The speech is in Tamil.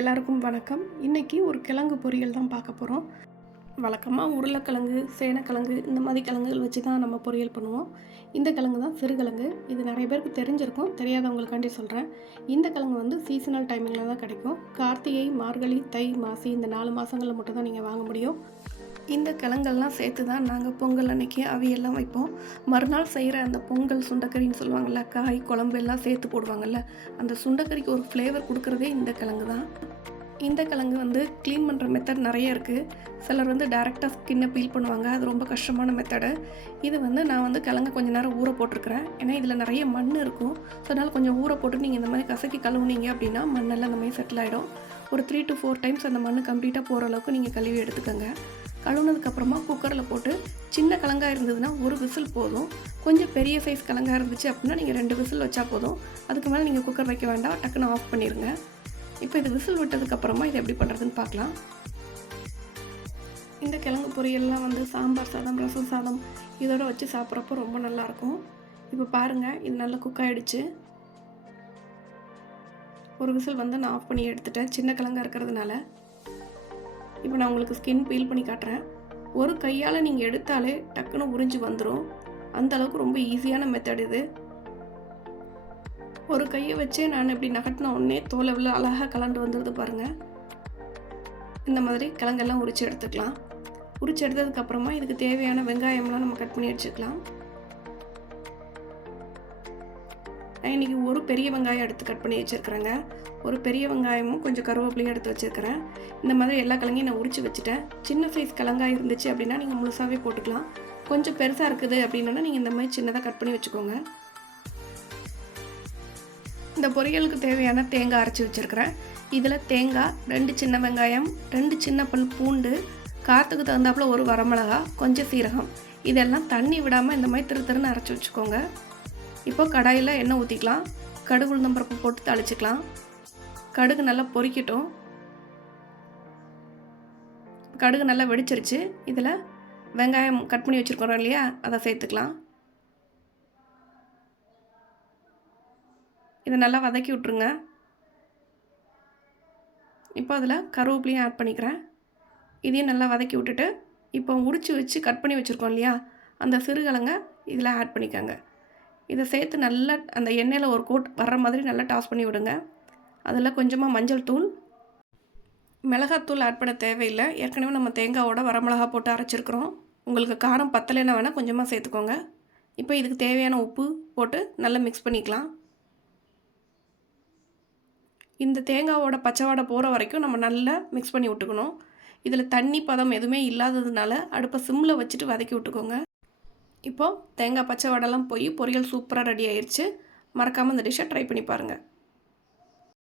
எல்லாருக்கும் வணக்கம். இன்றைக்கி ஒரு கிழங்கு பொரியல் தான் பார்க்க போகிறோம் வழக்கமாக உருளைக்கிழங்கு சேனக்கிழங்கு இந்த மாதிரி கிழங்குகள் வச்சு தான் நம்ம பொரியல் பண்ணுவோம். இந்த கிழங்கு தான் சிறுகிழங்கு. இது நிறைய பேருக்கு தெரிஞ்சிருக்கும். தெரியாதவங்களுக்காண்டி சொல்கிறேன் இந்த கிழங்கு வந்து சீசனல் டைமிங்கில் தான் கிடைக்கும். கார்த்திகை மார்கழி தை மாசி இந்த நாலு மாதங்களில் மட்டும் தான் நீங்கள் வாங்க முடியும். இந்த கிழங்கெல்லாம் சேர்த்து தான் நாங்கள் பொங்கல் அன்னைக்கு அவியெல்லாம் வைப்போம். மறுநாள் செய்கிற அந்த பொங்கல் சுண்டக்கறின்னு சொல்லுவாங்கள்ல காய் குழம்பு எல்லாம் சேர்த்து போடுவாங்கல்ல அந்த சுண்டக்கறிக்கு ஒரு ஃப்ளேவர் கொடுக்குறதே இந்த கிழங்கு தான். இந்த கிழங்கு வந்து க்ளீன் பண்ணுற மெத்தட் நிறைய இருக்குது சிலர் வந்து டேரெக்டாக ஸ்கின்னை பீல் பண்ணுவாங்க. அது ரொம்ப கஷ்டமான மெத்தடு இது வந்து நான் வந்து கிழங்கு கொஞ்சம் நேரம் ஊற போட்டிருக்கிறேன். ஏன்னா இதில் நிறைய மண் இருக்கும். ஸோ அதனால் கொஞ்சம் ஊற போட்டு நீங்கள் இந்த மாதிரி கசக்கி கழுவுனீங்க அப்படின்னா மண்ணெல்லாம் இந்த மாதிரி செட்டில் ஆகிடும் ஒரு த்ரீ டு ஃபோர் டைம்ஸ் அந்த மண் கம்ப்ளீட்டாக போகிற அளவுக்கு நீங்கள் கழுவி எடுத்துக்கோங்க. கழுவுனதுக்கப்புறமா குக்கரில் போட்டு சின்ன கிழங்கா இருந்ததுன்னா ஒரு விசில் போதும். கொஞ்சம் பெரிய சைஸ் கிழங்கா இருந்துச்சு அப்படின்னா நீங்கள் ரெண்டு விசில் வச்சா போதும். அதுக்கு மேலே நீங்கள் குக்கர் வைக்க வேண்டாம். டக்குன்னு ஆஃப் பண்ணிடுங்க இப்போ இது விசில் விட்டதுக்கப்புறமா இது எப்படி பண்ணுறதுன்னு பார்க்கலாம். இந்த கிழங்கு பொரியல்லாம் வந்து சாம்பார் சாதம் ரசம் சாதம் இதோட வச்சு சாப்பிட்றப்போ ரொம்ப நல்லாயிருக்கும். இப்போ பாருங்கள் இது நல்லா குக் ஆகிடுச்சு ஒரு விசில் வந்து நான் ஆஃப் பண்ணி எடுத்துட்டேன். சின்ன கிழங்கா இருக்கிறதுனால. இப்போ நான் உங்களுக்கு ஸ்கின் பீல் பண்ணி காட்டுறேன். ஒரு கையால் நீங்கள் எடுத்தாலே டக்குன்னு உறிஞ்சு வந்துடும் அந்த அளவுக்கு ரொம்ப ஈஸியான மெத்தட் இது. ஒரு கையை வச்சே நான் இப்படி நகட்டின உடனே தோலை உள்ள அழகாக கலண்டு வந்துடுது பாருங்கள் இந்த மாதிரி கிழங்கெல்லாம் உரிச்சு எடுத்துக்கலாம். உரிச்சு எடுத்ததுக்கப்புறமா இதுக்கு தேவையான வெங்காயம்லாம் நம்ம கட் பண்ணி வச்சுக்கலாம். நான் இன்றைக்கி ஒரு பெரிய வெங்காயம் எடுத்து கட் பண்ணி வச்சுருக்குறேங்க. ஒரு பெரிய வெங்காயமும் கொஞ்சம் கருவேப்பிலையும் எடுத்து வச்சுருக்கிறேன். இந்த மாதிரி எல்லா கிழங்கையும் நான் உரிச்சு வச்சுட்டேன். சின்ன சைஸ் கிழங்காய் இருந்துச்சு அப்படின்னா நீங்கள் முழுசாகவே போட்டுக்கலாம். கொஞ்சம் பெருசாக இருக்குது அப்படின்னா நீங்கள் இந்த மாதிரி சின்னதாக கட் பண்ணி வச்சுக்கோங்க. இந்த பொரியலுக்கு தேவையான தேங்காய் அரைச்சி வச்சுருக்கிறேன். இதில் தேங்காய் ரெண்டு சின்ன வெங்காயம் ரெண்டு சின்ன பல் பூண்டு காற்றுக்கு தகுந்தாப்புல ஒரு வரமிளகா கொஞ்சம் சீரகம். இதெல்லாம் தண்ணி விடாமல் இந்த மாதிரி திரு திருன்னு அரைச்சி வச்சுக்கோங்க. இப்போ கடாயில் எண்ணெய் ஊற்றிக்கலாம் கடுகு உளுந்தம்பருப்பு போட்டு தழிச்சிக்கலாம் கடுகு நல்லா பொரிக்கட்டும் கடுகு நல்லா வெடிச்சிருச்சு. இதில் வெங்காயம் கட் பண்ணி வச்சுருக்கோம் இல்லையா? அதை சேர்த்துக்கலாம். இதை நல்லா வதக்கி விட்ருங்க இப்போ அதில் கருவேப்பிலையும் ஆட் பண்ணிக்கிறேன். இதையும் நல்லா வதக்கி விட்டுட்டு இப்போ உரிச்சு வச்சு கட் பண்ணி வச்சுருக்கோம் இல்லையா? அந்த சிறுகிழங்க இதில் ஆட் பண்ணிக்கோங்க. இதை சேர்த்து நல்லா அந்த எண்ணெயில் ஒரு கோட் வர்ற மாதிரி நல்லா டாஸ் பண்ணி விடுங்க. அதில் கொஞ்சமாக மஞ்சள் தூள். மிளகாத்தூள் ஆட் பண்ண தேவையில்லை. ஏற்கனவே நம்ம தேங்காவோட வரமிளகா போட்டு அரைச்சிருக்கிறோம். உங்களுக்கு காரம் பத்தலைன்னா வேணால் கொஞ்சமாக சேர்த்துக்கோங்க. இப்போ இதுக்கு தேவையான உப்பு போட்டு நல்லா மிக்ஸ் பண்ணிக்கலாம். இந்த தேங்காவோட பச்சைவாடை போகிற வரைக்கும் நம்ம நல்லா மிக்ஸ் பண்ணி விட்டுக்கணும். இதில் தண்ணி பதம் எதுவுமே இல்லாததுனால அடுப்பை சிம்மில் வச்சுட்டு வதக்கி விட்டுக்கோங்க. இப்போது தேங்காய் பச்சை வடைலாம் போய் பொரியல் சூப்பராக ரெடி ஆயிடுச்சு மறக்காமல் இந்த டிஷ்ஷை ட்ரை பண்ணி பாருங்கள்